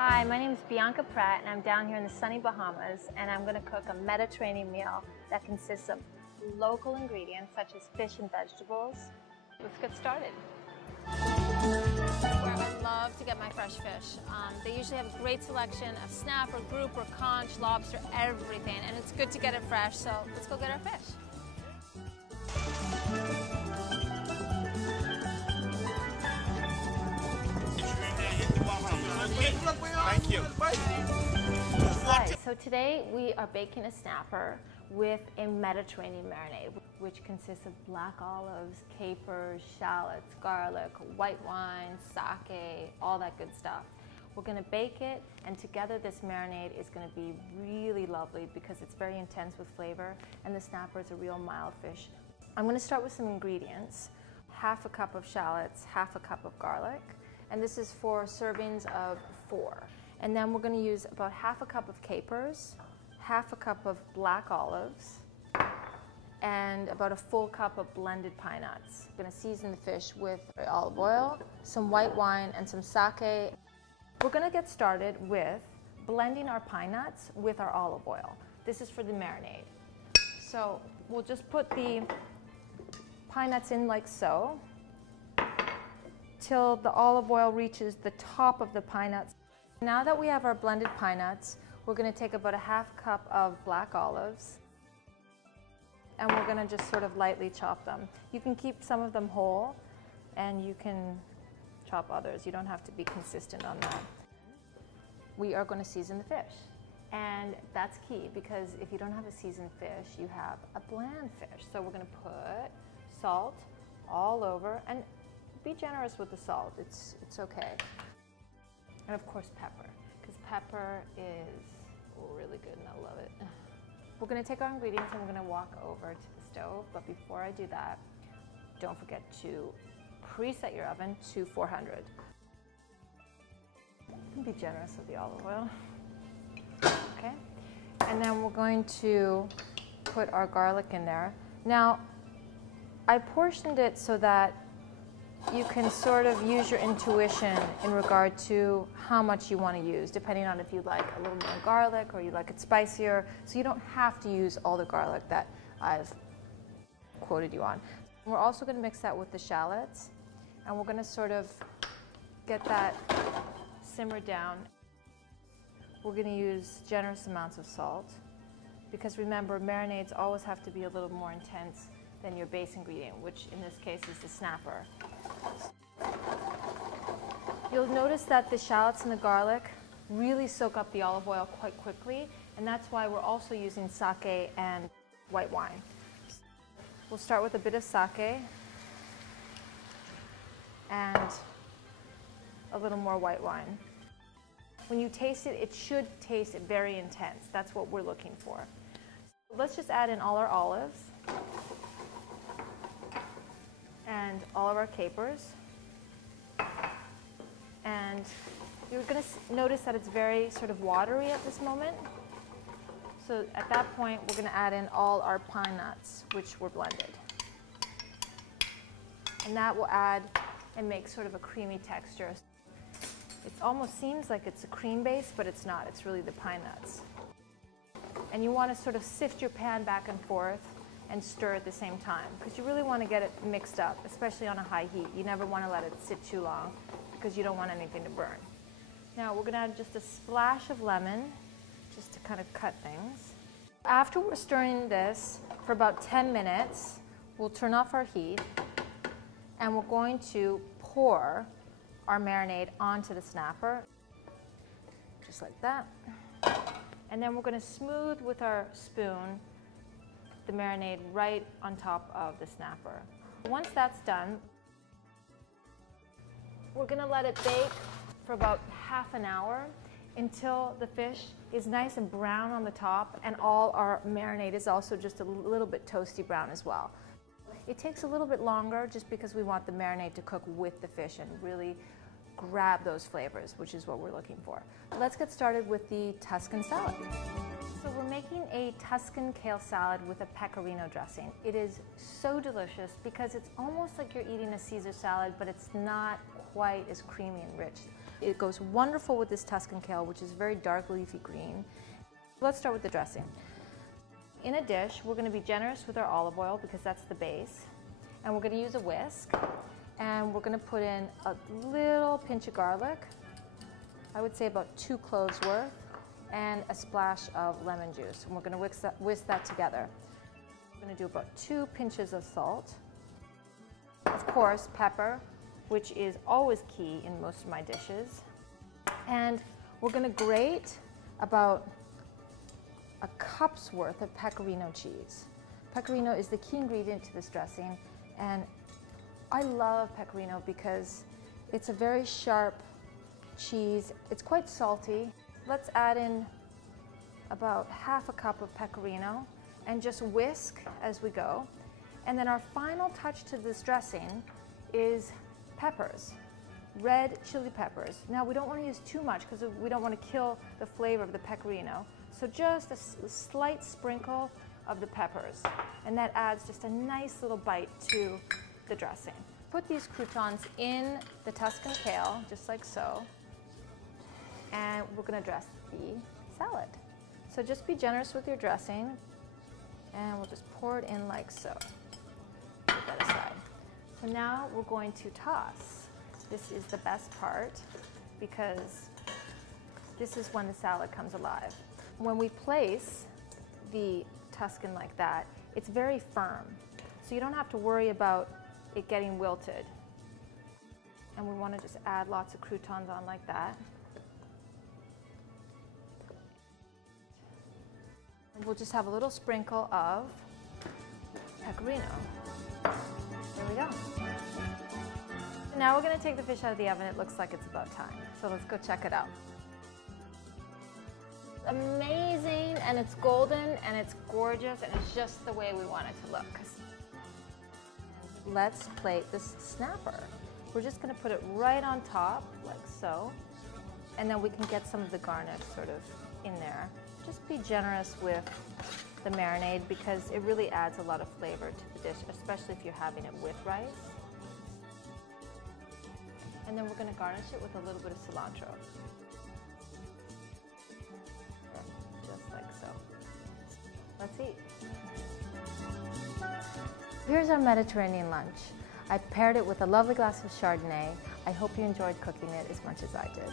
Hi, my name is Bianca Pratt and I'm down here in the sunny Bahamas and I'm going to cook a Mediterranean meal that consists of local ingredients such as fish and vegetables. Let's get started. Where I love to get my fresh fish. They usually have a great selection of snapper, grouper, conch, lobster, everything, and it's good to get it fresh, so let's go get our fish. Thank you. Right, so today we are baking a snapper with a Mediterranean marinade, which consists of black olives, capers, shallots, garlic, white wine, sake, all that good stuff. We're going to bake it, and together this marinade is going to be really lovely because it's very intense with flavor, and the snapper is a real mild fish. I'm going to start with some ingredients. Half a cup of shallots, half a cup of garlic, and this is for servings of 4. And then we're going to use about half a cup of capers, half a cup of black olives, and about a full cup of blended pine nuts. I'm going to season the fish with olive oil, some white wine, and some sake. We're going to get started with blending our pine nuts with our olive oil. This is for the marinade. So we'll just put the pine nuts in like so, till the olive oil reaches the top of the pine nuts. Now that we have our blended pine nuts, we're going to take about a half cup of black olives and we're going to just sort of lightly chop them. You can keep some of them whole and you can chop others. You don't have to be consistent on that. We are going to season the fish, and that's key because if you don't have a seasoned fish, you have a bland fish. So we're going to put salt all over, and be generous with the salt. It's okay. And of course pepper, because pepper is really good and I love it. We're going to take our ingredients and we're going to walk over to the stove, but before I do that, don't forget to preset your oven to 400. And be generous with the olive oil. Okay, and then we're going to put our garlic in there. Now, I portioned it so that you can sort of use your intuition in regard to how much you want to use, depending on if you like a little more garlic or you like it spicier. So you don't have to use all the garlic that I've quoted you on. We're also going to mix that with the shallots, and we're going to sort of get that simmered down. We're going to use generous amounts of salt, because remember, marinades always have to be a little more intense than your base ingredient, which in this case is the snapper. You'll notice that the shallots and the garlic really soak up the olive oil quite quickly, and that's why we're also using sake and white wine. We'll start with a bit of sake and a little more white wine. When you taste it, it should taste very intense. That's what we're looking for. Let's just add in all our olives and all of our capers. And you're going to notice that it's very sort of watery at this moment. So at that point, we're going to add in all our pine nuts, which were blended. And that will add and make sort of a creamy texture. It almost seems like it's a cream base, but it's not. It's really the pine nuts. And you want to sort of sift your pan back and forth and stir at the same time, because you really want to get it mixed up, especially on a high heat. You never want to let it sit too long because you don't want anything to burn. Now we're going to add just a splash of lemon, just to kind of cut things. After we're stirring this for about 10 minutes, we'll turn off our heat and we're going to pour our marinade onto the snapper, just like that. And then we're going to smooth with our spoon the marinade right on top of the snapper. Once that's done, we're going to let it bake for about half an hour until the fish is nice and brown on the top, and all our marinade is also just a little bit toasty brown as well. It takes a little bit longer just because we want the marinade to cook with the fish and really grab those flavors, which is what we're looking for. Let's get started with the Tuscan salad. So we're making a Tuscan kale salad with a pecorino dressing. It is so delicious because it's almost like you're eating a Caesar salad, but it's not quite as creamy and rich. It goes wonderful with this Tuscan kale, which is very dark leafy green. Let's start with the dressing. In a dish, we're going to be generous with our olive oil because that's the base. And we're going to use a whisk. And we're going to put in a little pinch of garlic. I would say about 2 cloves worth. And a splash of lemon juice. And we're going to whisk that together. We're going to do about 2 pinches of salt. Of course, pepper, which is always key in most of my dishes. And we're going to grate about a cup's worth of pecorino cheese. Pecorino is the key ingredient to this dressing, and I love pecorino because it's a very sharp cheese. It's quite salty. Let's add in about half a cup of pecorino and just whisk as we go. And then our final touch to this dressing is peppers, red chili peppers. Now we don't want to use too much because we don't want to kill the flavor of the pecorino. So just a slight sprinkle of the peppers, and that adds just a nice little bite to the dressing. Put these croutons in the Tuscan kale, just like so, and we're going to dress the salad. So just be generous with your dressing, and we'll just pour it in like so. Put that aside. So now we're going to toss. This is the best part because this is when the salad comes alive. When we place the Tuscan like that, it's very firm. So you don't have to worry about it getting wilted. And we want to just add lots of croutons on like that. And we'll just have a little sprinkle of pecorino. There we go. Now we're going to take the fish out of the oven. It looks like it's about time. So let's go check it out. Amazing, and it's golden, and it's gorgeous, and it's just the way we want it to look. Let's plate this snapper. We're just going to put it right on top, like so, and then we can get some of the garnish sort of in there. Just be generous with the marinade because it really adds a lot of flavor to the dish, especially if you're having it with rice. And then we're going to garnish it with a little bit of cilantro. Just like so. Let's eat. Here's our Mediterranean lunch. I paired it with a lovely glass of Chardonnay. I hope you enjoyed cooking it as much as I did.